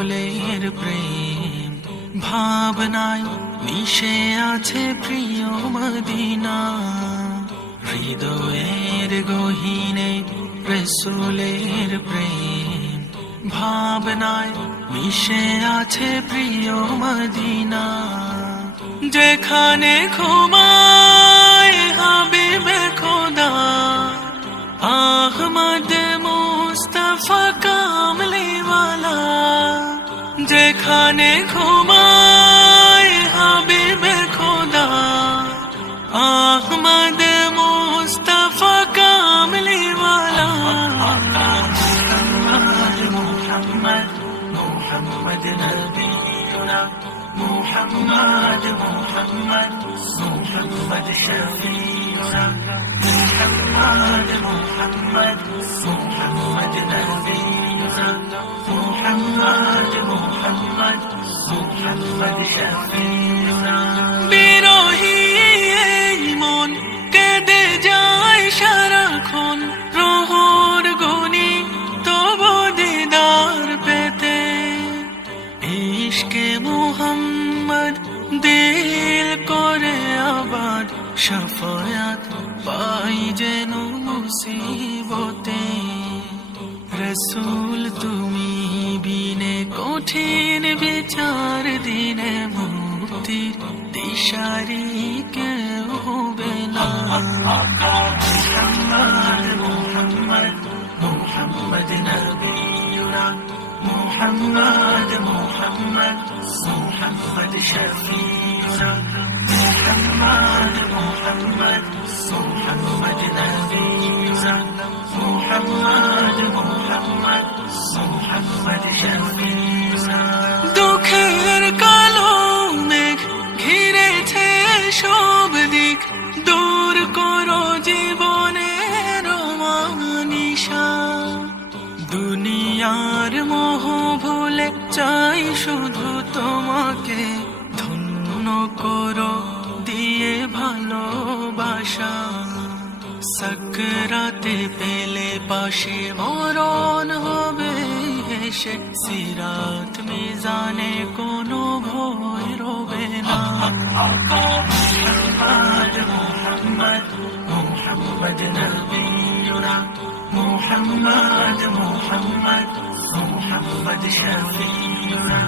রসুলের প্রেম ভাবনায় মিশে আছে প্রিয় মদিনা হৃদয়ের গহীনে রসুলের প্রেম ভাবনায় মিশে আছে প্রিয় মদিনা যেখানে ঘুমায় হাবিবে খোদা আহমদ মুস্তাফা কামলিওয়ালা যেখানে ঘুমায় হাবিবে খোদা আহমদ মুস্তাফা কামলিওয়ালা মুহাম্মদ মুহাম্মদ নবীনা محمد محمد محمد شفيعنا محمد محمد محمد نبينا محمد محمد محمد شفيعنا বিরহী এই মন কেঁদে যায় সারাক্ষণ প্রহর গুনি তবু দিদার পেতে ইশকে মুহাম্মদ দিল করে আবাদ শাফায়াত পাই যেন মুসিবতে রসূল তুমি বিনে কঠিন বিচার দিনে মুক্তির দিশারি কেউ হবে না মুহাম্মদ মুহাম্মদ মুহাম্মদ নবীনা محمد محمد محمد شفيعنا محمد محمد محمد نبينا محمد محمد محمد شفيعنا দুঃখের কালো মেঘ ঘিরেছে সব দিক দূর করো জীবনের মানিশা দুনিয়ার মোহ ভুলে চাই শুধু তোমাকে ধন্য করো দিয়ে ভালোবাসা সাকরাতে পেলে পাশে মরণ হবে এসে সিরাত মিজানে কোনো ভয় রবে না মুহাম্মদ মুহাম্মদ মুহাম্মদ নবীনা محمد محمد محمد شفيعنا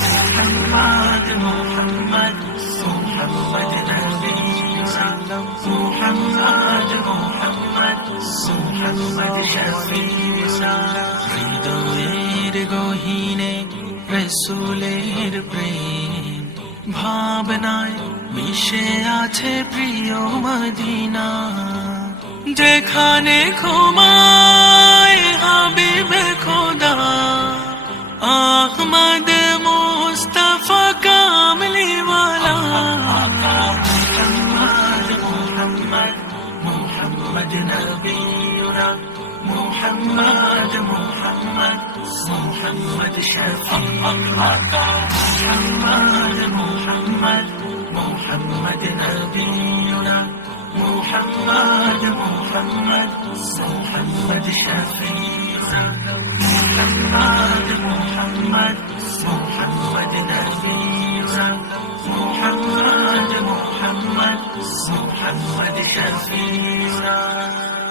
محمد محمد محمد نبينا محمد محمد محمد شفيعنا হৃদয়ের গহীনে রসুলের প্রেম ভাবনায় মিশে আছে প্রিয় মদিনা যেখানে ঘুমায় হাবিবে খোদা আহমদ মুস্তাফা কামলিওয়ালা মুহাম্মদ মুহাম্মদ মুহাম্মদ নবীনা মুহাম্মদ মুহাম্মদ মুহাম্মদ শফীউনা মুহাম্মদ মুহাম্মদ মুহাম্মদ নবীনা محمد محمد محمد شفيعنا محمد محمد محمد نبينا محمد محمد محمد شفيعنا